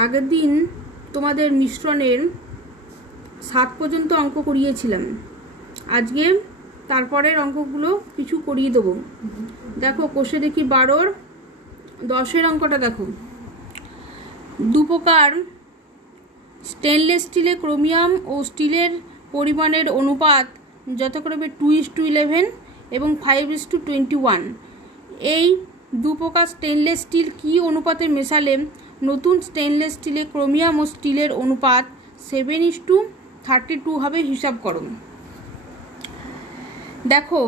আগের দিন তোমাদের মিশ্রণের 7 পর্যন্ত অঙ্ক করিয়েছিলাম। আজকে তারপরের অঙ্কগুলো কিছু করিয়ে দেবো। দেখো কোষে দেখি 12-র 10-এর অঙ্কটা দেখো। দু প্রকার স্টেনলেস স্টিলে ক্রোমিয়াম ও স্টিলের পরিমাণের অনুপাত যথাক্রমে 2:11 এবং 5:21। এই দু প্রকার স্টেনলেস স্টিল কী অনুপাতে মেশালে নতুন স্টেনলেস স্টিলে ক্রোমিয়াম ও স্টিলের অনুপাত 7:32 হবে, হিসাব করো। দেখো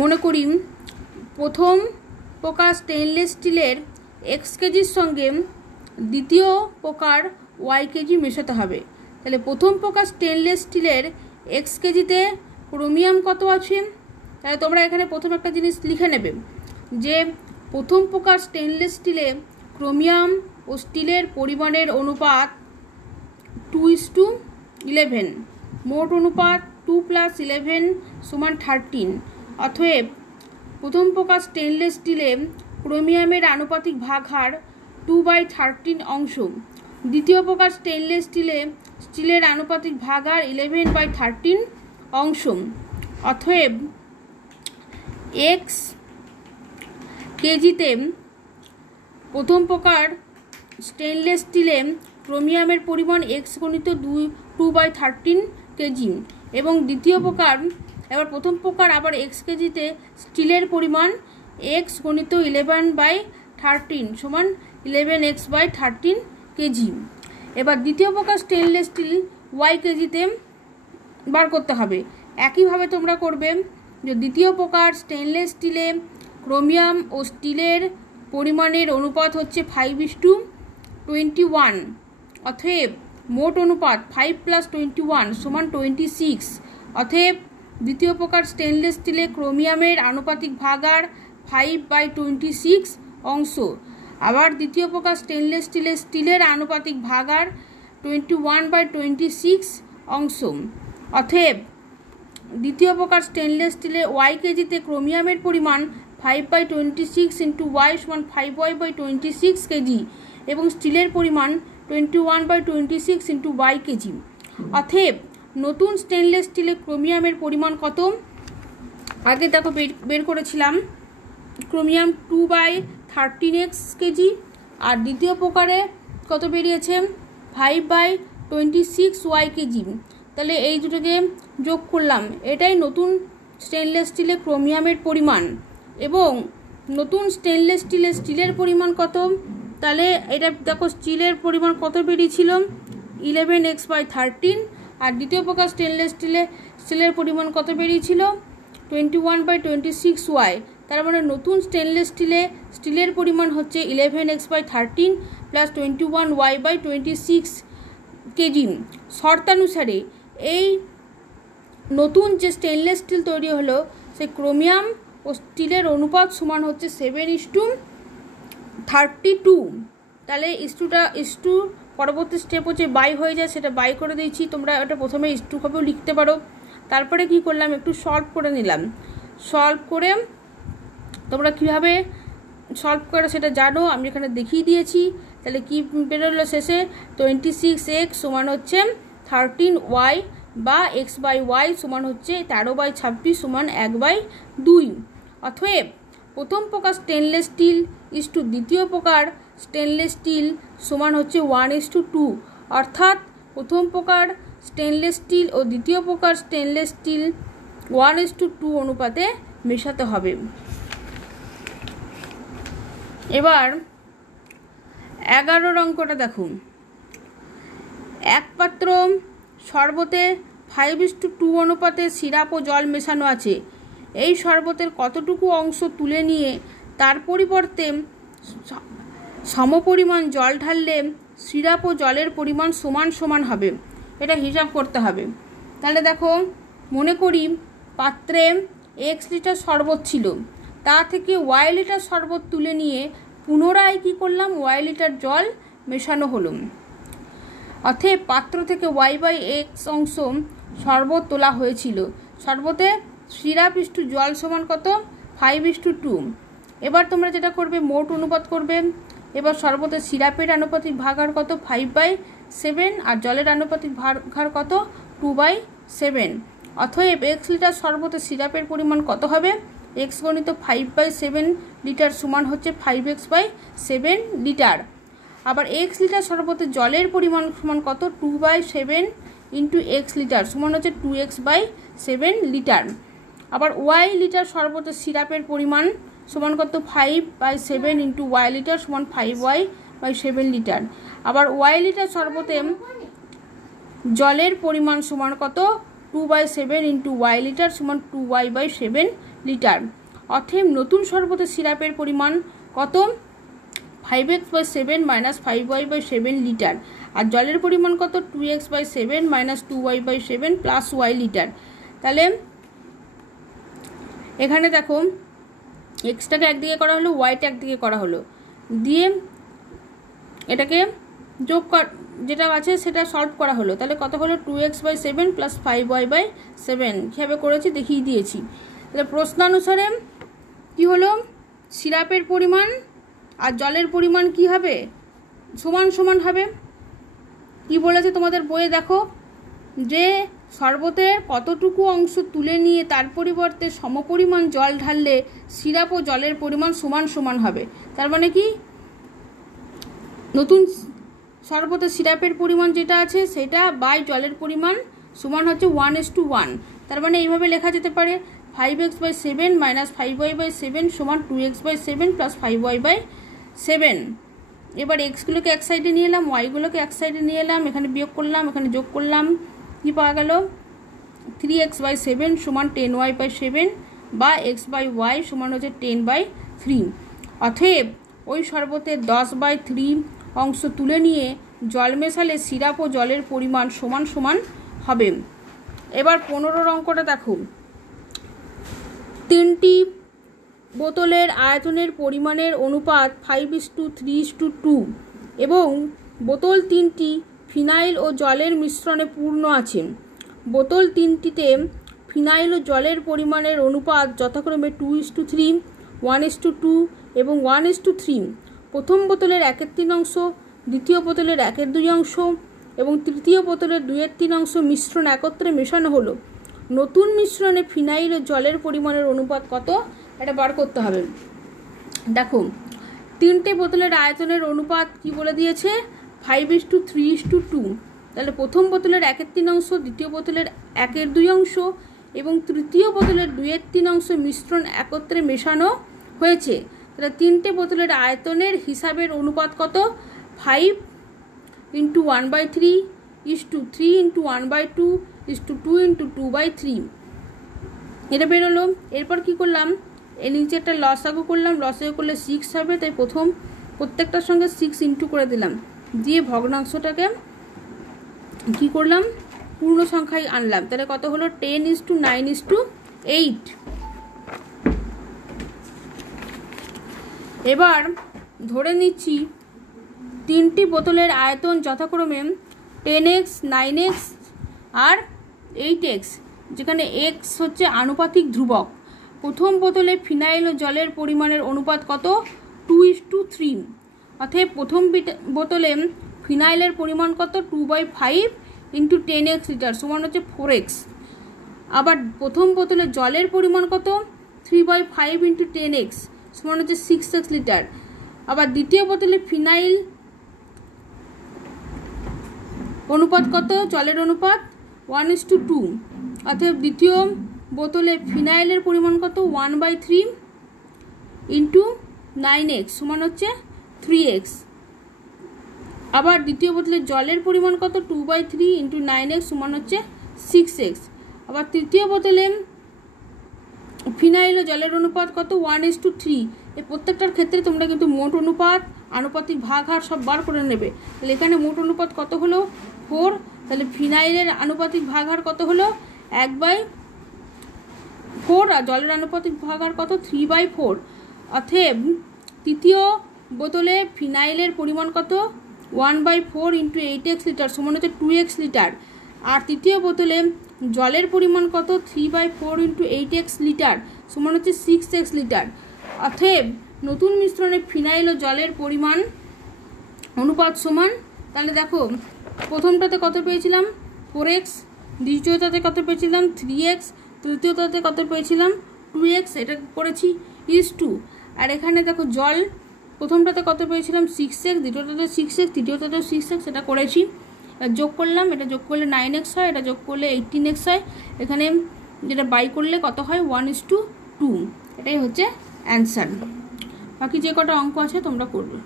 মনে করি প্রথম প্রকার স্টেনলেস স্টিলের x কেজির সঙ্গে দ্বিতীয় প্রকার y কেজি মেশাতে হবে। তাহলে প্রথম প্রকার স্টেনলেস স্টিলের x কেজিতে ক্রোমিয়াম কত আছে, তাহলে তোমরা এখানে প্রথম একটা জিনিস লিখে নেবে যে প্রথম প্রকার স্টেনলেস স্টিলে ক্রোমিয়াম ও স্টিলের পরিমাণের অনুপাত 2:11, মোট অনুপাত 2 + 11 = 13। অতএব প্রথম প্রকার স্টেনলেস স্টিলে ক্রোমিয়ামের আনুপাতিক ভাগহার 2/13 অংশ, দ্বিতীয় প্রকার স্টেনলেস স্টিলে স্টিলের আনুপাতিক ভাগহার 11/13 অংশ। অতএব x কেজিতে প্রথম প্রকার স্টেনলেস স্টিলে ক্রোমিয়ামের পরিমাণ x গণিত 2/13 কেজি এবং দ্বিতীয় প্রকার এবার প্রথম প্রকার আবার x কেজিতে স্টিলের পরিমাণ x গণিত 11/13 সমান 11x/13 কেজি। এবার দ্বিতীয় প্রকার স্টেনলেস স্টিল y কেজিতে বার করতে হবে। একইভাবে তোমরা করবে যে দ্বিতীয় প্রকার স্টেনলেস স্টিলে ক্রোমিয়াম ও স্টিলের পরিমাণের অনুপাত হচ্ছে 5:21। অতএব মোট অনুপাত 5 + 21 = 26। অতএব দ্বিতীয় প্রকার স্টেনলেস স্টিলে ক্রোমিয়ামের আনুপাতিক ভাগহার 5/26 অংশ। আবার দ্বিতীয় প্রকার স্টেনলেস স্টিলে স্টিলের আনুপাতিক ভাগহার 21/26 অংশ। অতএব দ্বিতীয় প্রকার স্টেনলেস স্টিলে y কেজিতে ক্রোমিয়ামের পরিমাণ 5/26 × y = 5y/26 কেজি এবং স্টিলের পরিমাণ 21/26 × y কেজি। অতএব নতুন স্টেনলেস স্টিলে ক্রোমিয়ামের পরিমাণ কত, আগে দেখো বের করেছিলাম ক্রোমিয়াম 2/13x কেজি, আর দ্বিতীয় প্রকারে কত বেরিয়েছে 5/26y কেজি। তাহলে এই দুটোকে যোগ করলাম, এটাই নতুন স্টেনলেস স্টিলে ক্রোমিয়ামের পরিমাণ। এবং নতুন স্টেনলেস স্টিলে স্টিলের পরিমাণ কত, তাহলে এটা দেখো স্টিলের পরিমাণ কত বেরিয়েছিল 11x/13, আর দ্বিতীয় প্রকার স্টেনলেস স্টিলের পরিমাণ কত বেরিয়েছিল 21/26y। তার মানে নতুন স্টেনলেস স্টিলের পরিমাণ হচ্ছে 11x/13 + 21y/26 কেজি। শর্তানুসারে এই নতুন যে স্টেনলেস স্টিল তৈরি হলো সেই ক্রোমিয়াম ও স্টিলের অনুপাত সমান হচ্ছে 7:32। তাহলে ইস্টু পরবর্তী স্টেপ হচ্ছে বাই হয়ে যায়, সেটা বাই করে দিয়েছি। তোমরা ওটা প্রথমে ইস্টুভাবেও লিখতে পারো। তারপরে কি করলাম, একটু সলভ করে নিলাম। সলভ করে তোমরা কিভাবে সলভ করে সেটা জানো, আমি এখানে দেখিয়ে দিয়েছি। তাহলে কি বেরোলো শেষে 26x সমান হচ্ছে 13y বা x/y সমান হচ্ছে 13/26 সমান 1/2। অতএব প্রথম প্রকার স্টেনলেস স্টিল ইস্টু দ্বিতীয় প্রকার স্টেনলেস স্টিল সমান হচ্ছে 1:2। অর্থাৎ প্রথম প্রকার স্টেনলেস স্টিল ও দ্বিতীয় প্রকার স্টেনলেস স্টিল 1:2 অনুপাতে মেশাতে হবে। এবার 11-র অঙ্কটা দেখুন। এক পাত্র শরবতে 5:2 অনুপাতে সিরাপ ও জল মেশানো আছে। এই শরবতের কতটুকু অংশ তুলে নিয়ে তার পরিবর্তে সমপরিমাণ জল ঢাললে সিরাপ ও জলের পরিমাণ সমান সমান হবে, এটা হিসাব করতে হবে। তাহলে দেখো মনে করি পাত্রে x লিটার শরবত ছিল, তা থেকে y লিটার শরবত তুলে নিয়ে পুনরায় কী করলাম y লিটার জল মেশানো হলো। অতএব পাত্র থেকে y/x অংশ শরবত তোলা হয়েছিল। শরবতে সিরাপ ইস্টু জল সমান কত 5:2। এবার তোমরা যেটা করবে মোট অনুপাত করবে এবার শরবতের সিরাপের আনুপাতিক ভাগাহার কত? 5/7, আর জলের আনুপাতিক ভাগাহার কত? 2/7। অতএব x লিটার শরবতের সিরাপের পরিমাণ কত হবে? x গণিত 5/7 লিটার সমান হচ্ছে 5x/7 লিটার। আবার x লিটার শরবতের জলের পরিমাণ সমান কত? 2/7 ইন্টু x লিটার সমান হচ্ছে 2x/7 লিটার। আবার y লিটার শরবতের সিরাপের পরিমাণ সমান কত? 5/7 ইন্টু y লিটার সমান 5y/7 লিটার। আবার y লিটার শরবতে জলের পরিমাণ সমান কত? 2/7 ইন্টু y লিটার সমান 2y/7 লিটার। অতএব নতুন শরবতের সিরাপের পরিমাণ কত? 5x/7 minus 5y/7 litre. আর জলের পরিমাণ কত? 2x/7 minus 2y/7 plus y litre. তাহলে এখানে দেখো এক্সটাকে একদিকে করা হলো, ওয়াইটা একদিকে করা হলো, দিয়ে এটাকে যোগ যেটা আছে সেটা সলভ করা হলো। তাহলে কত হলো? 2x/7 plus 5y/7। কীভাবে করেছি দেখিয়ে দিয়েছি। তাহলে প্রশ্নানুসারে কি হলো? সিরাপের পরিমাণ আর জলের পরিমাণ কি হবে? সমান সমান হবে। কি বলেছে তোমাদের বইয়ে দেখো, যে শরবতের কতটুকু অংশ তুলে নিয়ে তার পরিবর্তে সমপরিমাণ জল ঢাললে সিরাপ ও জলের পরিমাণ সমান সমান হবে। তার মানে কি, নতুন শরবতের সিরাপের পরিমাণ যেটা আছে সেটা বাই জলের পরিমাণ সমান হচ্ছে 1:1। তার মানে এইভাবে লেখা যেতে পারে 5x/7 মাইনাস 5y/7 সমান 2x/7 প্লাস 5y/7। এবার এক্সগুলোকে এক সাইডে নিয়ে এলাম, ওয়াইগুলোকে এক সাইডে নিয়ে এলাম, এখানে বিয়োগ করলাম, এখানে যোগ করলাম, কি পাওয়া গেল? 3x/7 সমান 10y/7 বা x/y সমান হচ্ছে 10/3। অতএব ওই শরবতের 10/3 অংশ তুলে নিয়ে জল মেশালে সিরাপ ও জলের পরিমাণ সমান সমান হবে। এবার 15 অঙ্কটা দেখো, 3টি বোতলের আয়তনের পরিমাণের অনুপাত 5:3:2 এবং বোতল 3টি ফিনাইল ও জলের মিশ্রণে পূর্ণ আছে। বোতল 3টিতে ফিনাইল ও জলের পরিমাণের অনুপাত যথাক্রমে 2:3, 1:2 এবং 1:3। প্রথম বোতলের 1/3 অংশ, দ্বিতীয় বোতলের 1/2 অংশ এবং তৃতীয় বোতলের 2/3 অংশ মিশ্রণ একত্রে মেশানো হলো। নতুন মিশ্রণে ফিনাইল ও জলের পরিমাণের অনুপাত কত? এটা বার করতে হবে। দেখো 3টে বোতলের আয়তনের অনুপাত কি বলে দিয়েছে? 5:3:2। তাহলে প্রথম বোতলের 1/3 অংশ, দ্বিতীয় বোতলের 1/2 অংশ এবং তৃতীয় বোতলের 2/3 অংশ মিশ্রণ একত্রে মেশানো হয়েছে। তাহলে 3টে বোতলের আয়তনের হিসাবের অনুপাত কত? 5 × 1/3 3 × 1/2 2 × 2/3। এটা বেরোলো। এরপর কি করলাম? এর নিচে একটা লসাগু করলাম, লসাগু করলে 6 হবে, তাই প্রত্যেকটার সঙ্গে 6 ইন্টু করে দিলাম, দিয়ে ভগ্নাংশটাকে কি করলাম? পূর্ণ সংখ্যায় আনলাম। তাহলে কত হলো? 10:9:8। এবার ধরে নিচ্ছি 3টি বোতলের আয়তন যথাক্রমে 10x, 9x আর 8x, যেখানে x হচ্ছে আনুপাতিক ধ্রুবক। প্রথম বোতলে ফিনাইল ও জলের পরিমাণের অনুপাত কত? 2:3। অতএব প্রথম বোতলে ফিনাইলের পরিমাণ কত? 2/5 × 10x লিটার সমান হচ্ছে 4x। আবার প্রথম বোতলে জলের পরিমাণ কত? 3/5 × 10x সমান হচ্ছে 6x লিটার। আবার দ্বিতীয় বোতলে ফিনাইল অনুপাত কত? জলের অনুপাত 1:2। অতএব দ্বিতীয় বোতলে ফিনাইলের পরিমাণ কত? 1/3 × 9x সমান হচ্ছে 3x। আবার দ্বিতীয় বোতলে জলের পরিমাণ কত? 2/3 × 9x সমান হচ্ছে 6x। আবার তৃতীয় বোতলে ফিনাইল ও জলের অনুপাত কত? 1:3। এই প্রত্যেকটার ক্ষেত্রে তোমরা কিন্তু মোট অনুপাত, আনুপাতিক ভাগহার সব বার করে নেবে। তাহলে এখানে মোট অনুপাত কত হলো? 4। তাহলে ফিনাইলের আনুপাতিক ভাগহার কত হলো? 1/4 আর জলের আনুপাতিক ভাগহার কত? 3/4। অতএব তৃতীয় বোতলে ফিনাইলের পরিমাণ কত? 1/4 × 8x লিটার সমান হচ্ছে 2x লিটার। আর তৃতীয় বোতলে জলের পরিমাণ কত? 3/4 × 8x লিটার সমান হচ্ছে 6x লিটার। অতএব নতুন মিশ্রণে ফিনাইল ও জলের পরিমাণ অনুপাত সমান, তাহলে দেখো প্রথমটাতে কত পেয়েছিলাম 4x, দ্বিতীয়টাতে কত পেয়েছিলাম 3x, তৃতীয়টাতে কত পেয়েছিলাম 2x, এটা করেছি ইজ টু। আর এখানে দেখো জল, প্রথমটাতে কত পেয়েছিলাম 6x, দ্বিতীয়টাতে 6x, তৃতীয়টাতে 6x, এটা করেছি। যোগ করলাম, এটা যোগ করলে 9x হয়, এটা যোগ করলে 18x হয়, এখানে যেটা বাই করলে কত হয় 1:2, এটাই হচ্ছে অ্যান্সার। বাকি যে কটা অঙ্ক আছে তোমরা করবে।